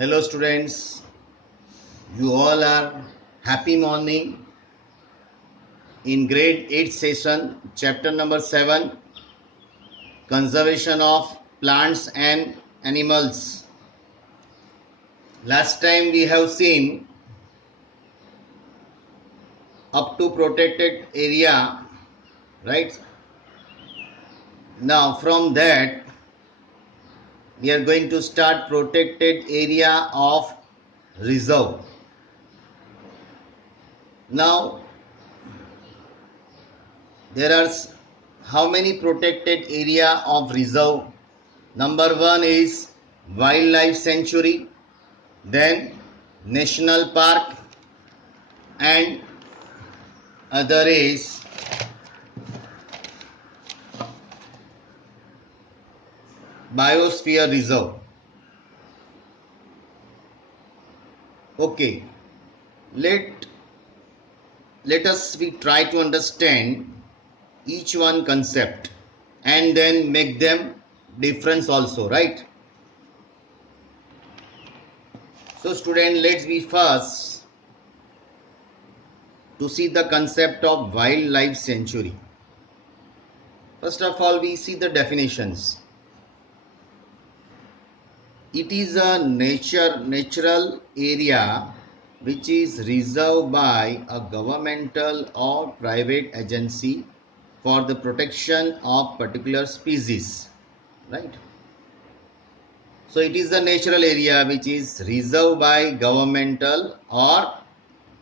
Hello students, you all are happy morning in grade 8 session, chapter number 7, conservation of plants and animals. Last time we have seen up to protected area, right? Now from that we are going to start protected area of reserve. Now there are how many protected area of reserve? Number one is wildlife sanctuary, then national park, and other is biosphere reserve. Okay, let us we try to understand each one concept and then make them difference also, right? So student, let's be first to see the concept of wildlife sanctuary. First of all, we see the definitions. It is a natural area which is reserved by a governmental or private agency for the protection of particular species, right? So it is a natural area which is reserved by governmental or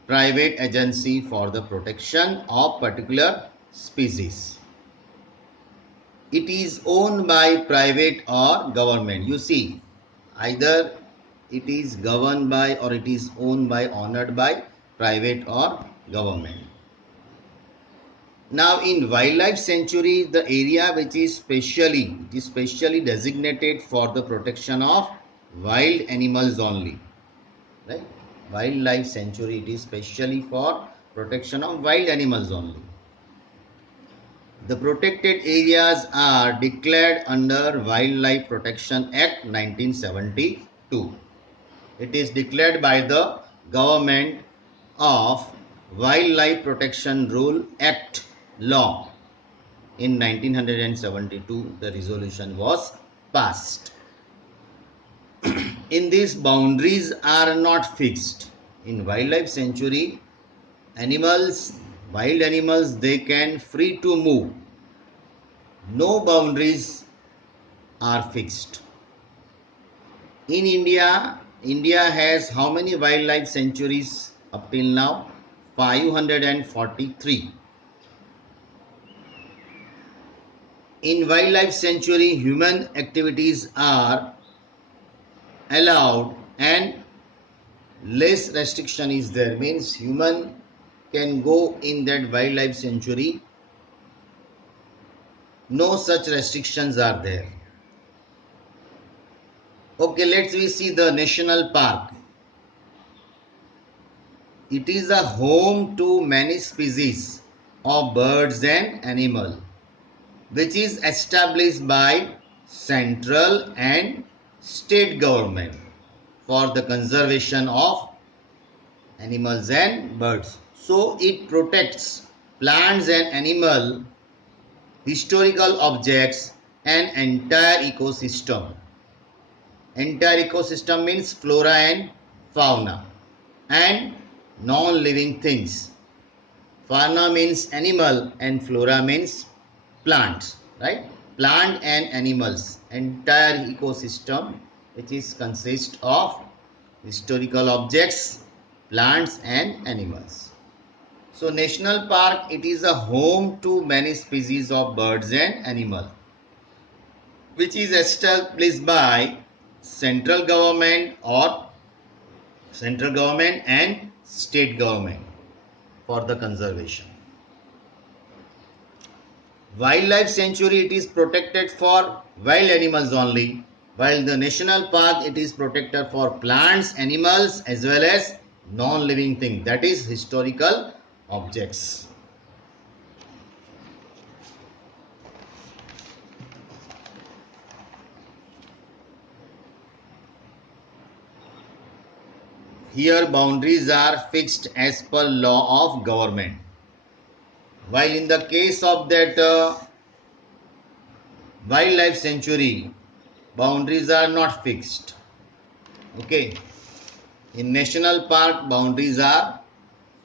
private agency for the protection of particular species. It is owned by private or government. You see, either it is governed by or it is owned by, honored by private or government. Now in wildlife sanctuary, the area which is specially designated for the protection of wild animals only, right? Wildlife sanctuary, it is specially for protection of wild animals only. The protected areas are declared under Wildlife Protection Act 1972. It is declared by the Government of Wildlife Protection Rule Act law. In 1972, the resolution was passed. In these, boundaries are not fixed. In wildlife sanctuary, wild animals, they can free to move. No boundaries are fixed. In India has how many wildlife sanctuaries up till now? 543. In wildlife sanctuary, human activities are allowed and less restriction is there. Means human can go in that wildlife sanctuary. No such restrictions are there. Okay, let's we see the national park. It is a home to many species of birds and animals, which is established by central and state government for the conservation of animals and birds. So it protects plants and animal, historical objects, and entire ecosystem. Entire ecosystem means flora and fauna and non-living things. Fauna means animal and flora means plants, right? Plant and animals, entire ecosystem which is consist of historical objects, plants and animals. So national park, it is a home to many species of birds and animals, which is established by central government and state government for the conservation. Wildlife sanctuary, it is protected for wild animals only, while the national park, it is protected for plants, animals as well as non-living thing, that is historical objects. Here boundaries are fixed as per law of government. While in the case of that wildlife sanctuary, boundaries are not fixed. Okay. In national park, boundaries are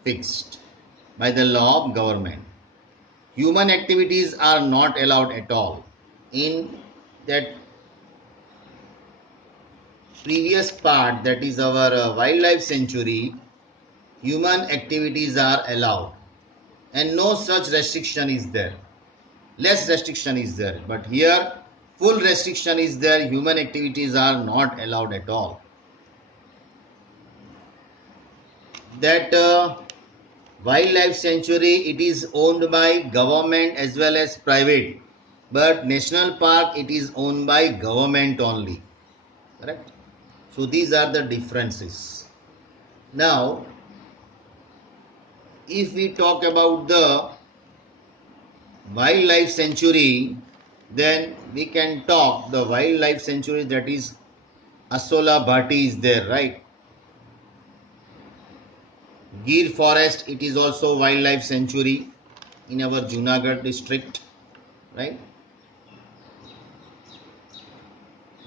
fixed by the law of government. Human activities are not allowed at all. In that previous part, that is our wildlife sanctuary, human activities are allowed and no such restriction is there. Less restriction is there, but here full restriction is there. Human activities are not allowed at all. That wildlife sanctuary, it is owned by government as well as private, but national park, it is owned by government only. Correct? So these are the differences. Now if we talk about the wildlife sanctuary, then we can talk the wildlife sanctuary, that is Asola Bhati is there, right? Gir forest, it is also wildlife sanctuary in our Junagadh district, right?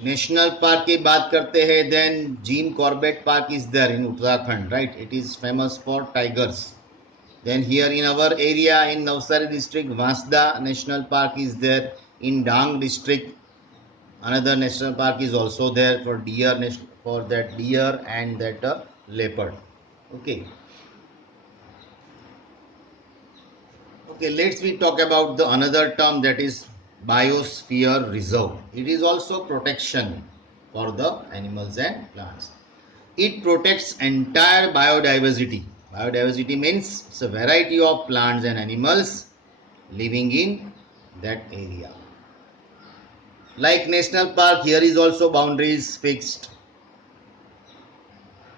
National park की बात करते हैं, then Jim Corbett park is there in Uttarakhand, right? It is famous for tigers. Then here in our area in Navsari district, Vasda National Park is there. In Dang district, another national park is also there for deer, for that deer and that leopard. Okay. Okay, let's we talk about the another term, that is biosphere reserve. It is also protection for the animals and plants. It protects entire biodiversity. Biodiversity means it's a variety of plants and animals living in that area. Like national park, here is also boundaries fixed.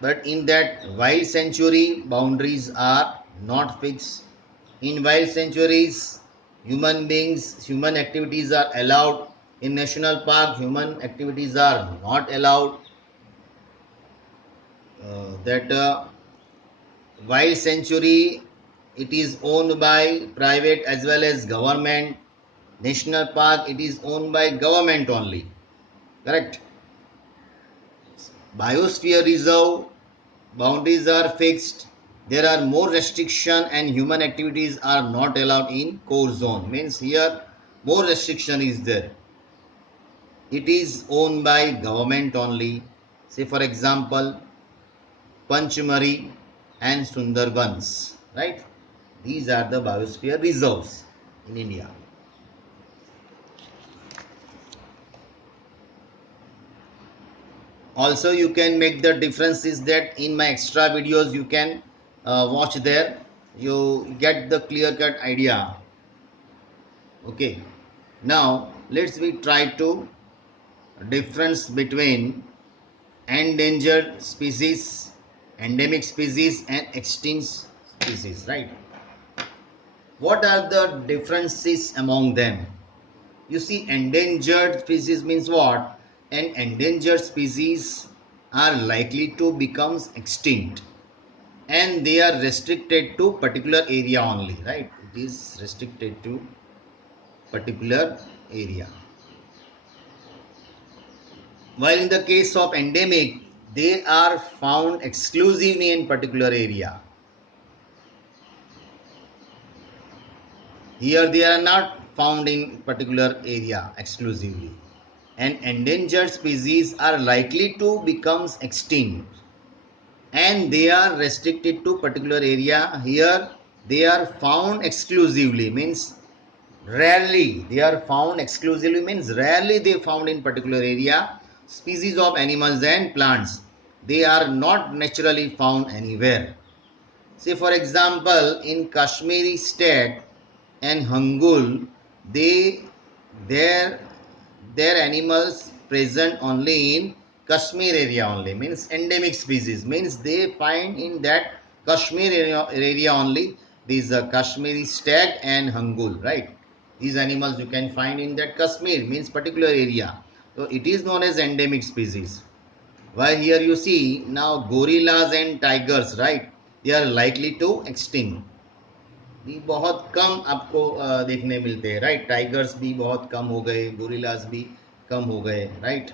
But in that wild sanctuary, boundaries are not fixed. In wild sanctuaries, human beings, human activities are allowed. In national park, human activities are not allowed. That wild sanctuary, it is owned by private as well as government. National park, it is owned by government only. Correct? Biosphere reserve, boundaries are fixed. There are more restriction and human activities are not allowed in core zone. Means here more restriction is there. It is owned by government only. Say for example, Panchmari and Sundarbans, right? These are the biosphere reserves in India. Also you can make the differences that in my extra videos you can watch there. You get the clear cut idea. Okay. Now let's we try to difference between endangered species, endemic species and extinct species, right? What are the differences among them? You see, endangered species means what? An endangered species are likely to become extinct and they are restricted to particular area only, right? It is restricted to particular area. While in the case of endemic, they are found exclusively in particular area. Here they are not found in particular area exclusively. And endangered species are likely to become extinct and they are restricted to particular area. Here they are found exclusively, means rarely. They are found exclusively means rarely they found in particular area. Species of animals and plants, they are not naturally found anywhere. Say for example, in Kashmiri state and Hangul, they their animals present only in Kashmir area only, means endemic species, means they find in that Kashmir area only. These are Kashmiri stag and Hangul, right? These animals you can find in that Kashmir, means particular area. So it is known as endemic species. Why here you see now gorillas and tigers, right? They are likely to extinct. भी बहुत कम आपको देखने मिलते हैं, right? Tigers भी बहुत कम हो गए, गोरिल्लास भी कम हो गए, right?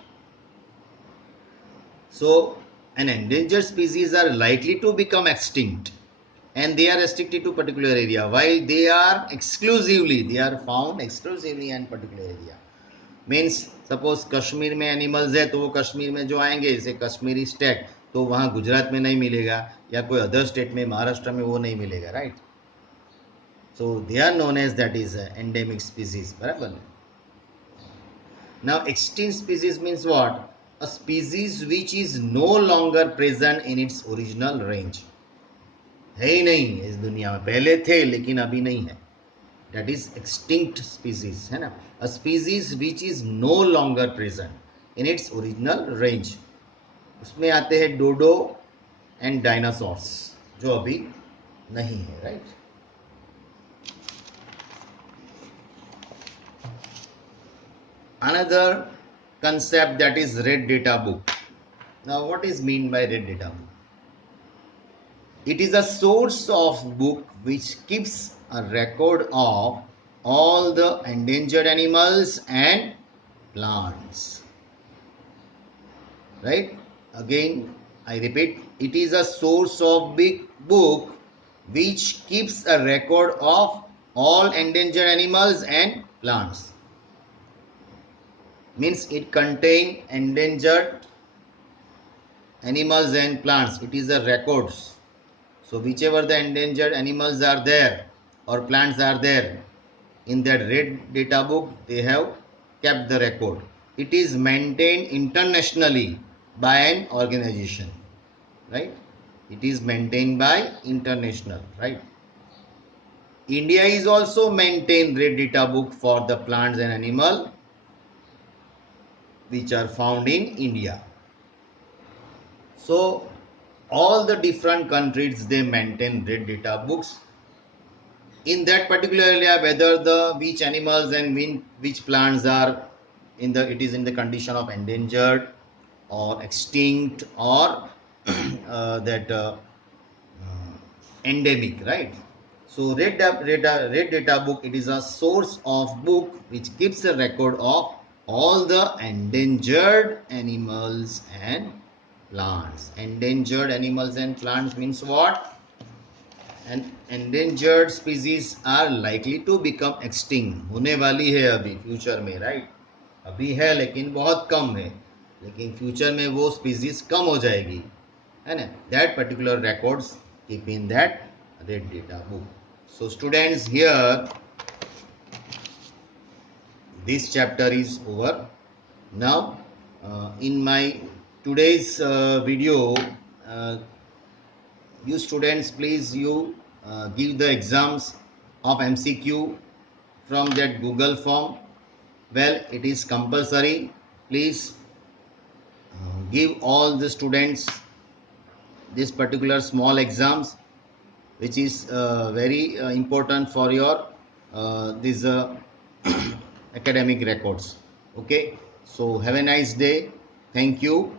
So an endangered species are likely to become extinct and they are restricted to particular area while they are found exclusively in particular area. Means suppose Kashmir में एनिमल्स है तो वो कश्मीर में जो आएंगे, जैसे कश्मीरी स्टेट, तो वहाँ गुजरात में नहीं मिलेगा, या कोई अदर स्टेट में महाराष्ट्र में वो नहीं मिलेगा, right? So they are known as that is endemic species, बराबर. Now extinct species means what? A species which is no longer present in its original range. है ही नहीं इस दुनिया में, पहले थे लेकिन अभी नहीं है. That is extinct species, है ना? A species which is no longer present in its original range. उसमें आते हैं डोडो एंड डायनासोर्स जो अभी नहीं है, right? Another concept that is red data book. Now what is mean by red data book? It is a source of book which keeps a record of all the endangered animals and plants, right? Again I repeat, it is a source of big book which keeps a record of all endangered animals and plants. Means it contain endangered animals and plants. It is a records. So whichever the endangered animals are there or plants are there, in that red data book they have kept the record. It is maintained internationally by an organization, right? It is maintained by international, right? India is also maintained red data book for the plants and animal which are found in India. So all the different countries, they maintain red data books in that particular area, whether the which animals and which plants are in the, it is in the condition of endangered or extinct or endemic, right? So red data book, it is a source of book which keeps a record of all the endangered animals and plants. Endangered animals and plants means what? And endangered species are likely to become extinct. होने वाली है अभी future में, right? अभी है लेकिन बहुत कम है, लेकिन फ्यूचर में वो स्पीसीज कम हो जाएगी, है ना? That particular records keep in that red data book. So students, here this chapter is over. Now in my today's video, you students, please you give the exams of MCQ from that Google form. Well, it is compulsory. Please give all the students this particular small exams, which is very important for your these academic records. Okay, so have a nice day. Thank you.